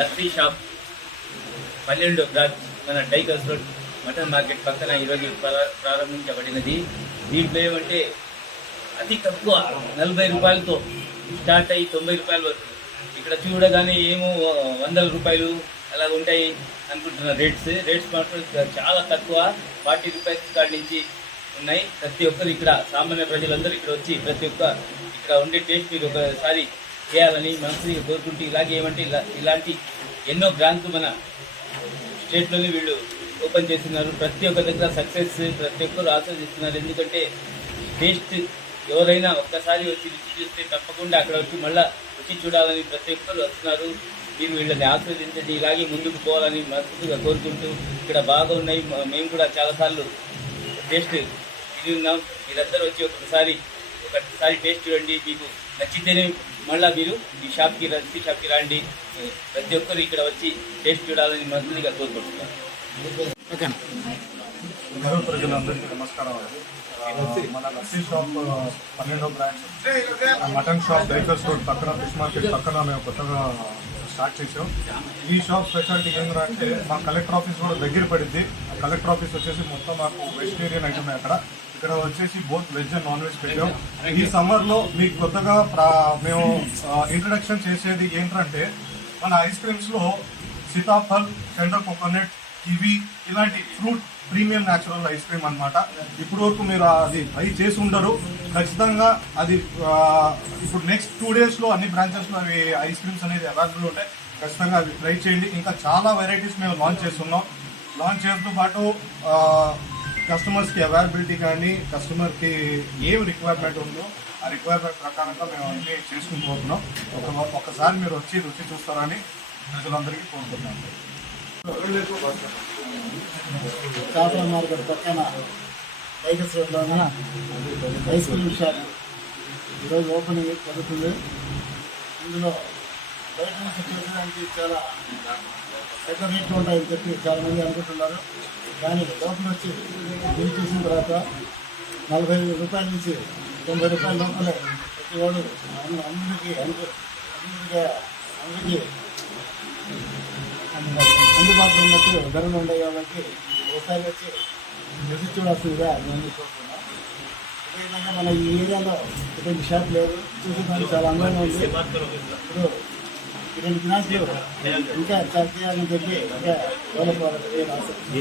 Lassi shop 12 branch మన tigers road mutton market పక్కన ఈరోజు ప్రారంభించబడినది. దీంట్లో ఏమంటే అతి తక్కువ 40 రూపాయలతో స్టార్ట్ అయ్యి 90 రూపాయల వరకు. ఇక్కడ చూడగానే ఏమో 100 రూపాయలు అలా ఉంటాయి అనుకుంటున్న రేట్స్ మాత్రం చాలా తక్కువ. 40 రూపాయల కాడి నుంచి ఉన్నాయి. ప్రతి ఒక్కరు ఇక్కడ సామాన్య ప్రజలందరూ ఇక్కడ వచ్చి ప్రతి ఒక్క ఇక్కడ ఉండే టేస్ట్ మీరు ఒకసారి చేయాలని మనసుగా కోరుకుంటూ, ఇలాగే ఏమంటే ఇలాంటి ఎన్నో బ్రాంచ్లు మన స్టేట్లోనే వీళ్ళు ఓపెన్ చేస్తున్నారు. ప్రతి ఒక్క దగ్గర సక్సెస్ ప్రతి ఒక్కరు ఆస్వాదిస్తున్నారు. ఎందుకంటే టేస్ట్ ఎవరైనా ఒక్కసారి వచ్చి రుచి చూస్తే తప్పకుండా అక్కడ వచ్చి మళ్ళీ రుచి చూడాలని ప్రతి ఒక్కరు వస్తున్నారు. మీరు వీళ్ళని ఆస్వాదించండి, ఇలాగే ముందుకు పోవాలని మనసుగా కోరుకుంటూ, ఇక్కడ బాగా ఉన్నాయి. మేము కూడా చాలాసార్లు టేస్ట్ ఇది ఉన్నాం. మీరందరూ వచ్చి ఒకసారి టేస్ట్ చూడండి. మీకు నచ్చితేనే మళ్ళీ మీరు ఈ షాప్కి రండి. ప్రతి ఒక్కరు ఇక్కడ వచ్చి టేస్ట్ చూడాలని మనసుగా కోరుకుంటున్నాను. ప్రజలందరికీ నమస్కారం. మన లస్సీ షాప్ 12వ branch mutton shop tigers road పక్కన ఫిష్ మార్కెట్ పక్కన మేము కొత్తగా స్టార్ట్ చేసాం. ఈ షాప్ స్పెషాలిటీ ఏంటంటే మా కలెక్టర్ ఆఫీస్ కూడా దగ్గర పడింది. కలెక్టర్ ఆఫీస్ వచ్చేసి మొత్తం మాకు వెజిటేరియన్ ఐటమ్ అక్కడ. ఇక్కడ వచ్చేసి both veg and non veg పెట్టాం. ఈ సమ్మర్లో మీకు కొత్తగా మేము ఇంట్రడక్షన్ చేసేది ఏంటంటే మన ఐస్ క్రీమ్స్లో సీతాఫల్, టెండర్ కోకోనట్, కివి ఇలాంటి fruit premium natural ice cream అనమాట. ఇప్పుడు వరకు మీరు అది ట్రై చేసి ఉండరు. ఖచ్చితంగా అది ఇప్పుడు నెక్స్ట్ 2 డేస్లో అన్ని బ్రాంచెస్లో అవి ఐస్ క్రీమ్స్ అనేది అవైలబుల్ ఉంటాయి. ఖచ్చితంగా అవి ట్రై చేయండి. ఇంకా చాలా వెరైటీస్ మేము లాంచ్ చేస్తున్నాం. లాంచ్ చేయడంతో పాటు కస్టమర్స్కి అవైలబిలిటీ కానీ కస్టమర్కి ఏం రిక్వైర్మెంట్ ఉందో ఆ రిక్వైర్మెంట్ ప్రకారంగా మేము అన్నీ చేసుకుని పోతున్నాం. ఒకసారి మీరు వచ్చి రుచి చూస్తారని ప్రజలందరికీ కోరుకుంటున్నాం. చేపల మార్కెట్ పక్కన టైగర్స్ రోడ్లోనే ఐస్ క్రీమ్ షాప్ ఈరోజు ఓపెనింగ్ జరుగుతుంది. ఇందులో బయట నుంచి చూడడానికి చాలా పెద్ద రేట్లు ఉంటాయని చెప్పి చాలామంది అనుకుంటున్నారు. కానీ లోపల వచ్చి బిల్ చూసిన తర్వాత 40 రూపాయల నుంచి 90 రూపాయల లోపలే ప్రతి వాడు అందరికీ అందుబాటులో ఉన్నట్టు ధరలు ఉన్నాయి. కాబట్టి ఒకసారి వచ్చి రుచి చూడాల్సిందిగా నేను కోరుతున్నాను. అదేవిధంగా మన ఈ ఏరియాలో ఇటువంటి షాప్ లేదు. చూసేదానికి చాలా అందంగా ఉంది. ఇప్పుడు 2 బ్రాంచ్లు ఇంకా చేయాలని చెప్పి ఇంకా డెవలప్ అవ్వాలని ఆసక్తి.